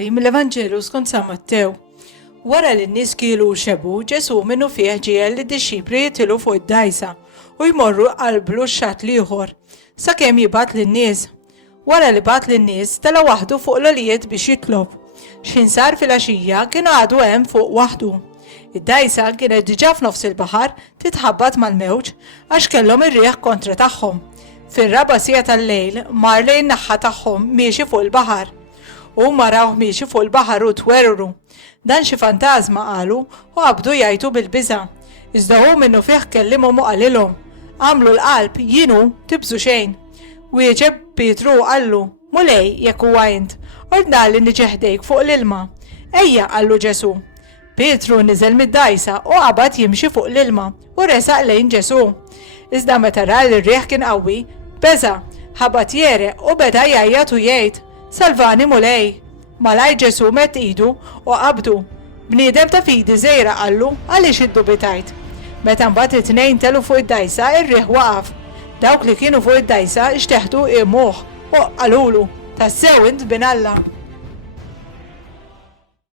qari mill-Evanġelu skont San Mattew. Wara li n-nies kielu xebu, Ġesu minnu fih ġiegħel li d-disċipli jitilgħu fuq id-dgħajsa u jmorru qalblu x-xatt ieħor sakemm jibgħat lin-nies. Wara li bagħat lin-nies tela waħdu fuq l-għolijiet biex jitlob. X'insar fil-għaxija kienu għadu hemm fuq waħdu. Id-dgħajsa kienet diġà f'nofs il-baħar titħabbat mal-mewġ għax kellhom ir-riħ kontra tagħhom. Fir-raba' sija tal-lejl mar lejn naħa tagħhom miexi fuq il-baħar. Huma rawh miexi fuq il-baħar u twerru. Dan xi fantażma qalu u qabdu jgħidu bil-biża'. Iżda hu minnu fih kellimhom u qalilhom: għamlu l-qalb jienu tibżu xejn. Wieġeb Pietru qallu: mulej jekk huwa int, ordna li niġeħdejk fuq l-ilma. Ejja qallu Ġesu. Pietru niżel mid-dgħajsa u qabad jimxi fuq l-ilma u resaq lejn Ġesu. Iżda meta ra li r-riħ kien qawwi, beża' ħabat jereq u beda jgħajjat u jgħid: salvani mulej. Malaj Ġesu met idu u qabdu. Bniedem ta' fidi żgħira qallu: għaliex iddubitajt. Meta mbagħad it-tnejn telu fuq id-dgħajsa ir-riħ waqaf. Dawk li kienu fuq id-dgħajsa xteħdu imuh u qalulu: tassew int bin Alla.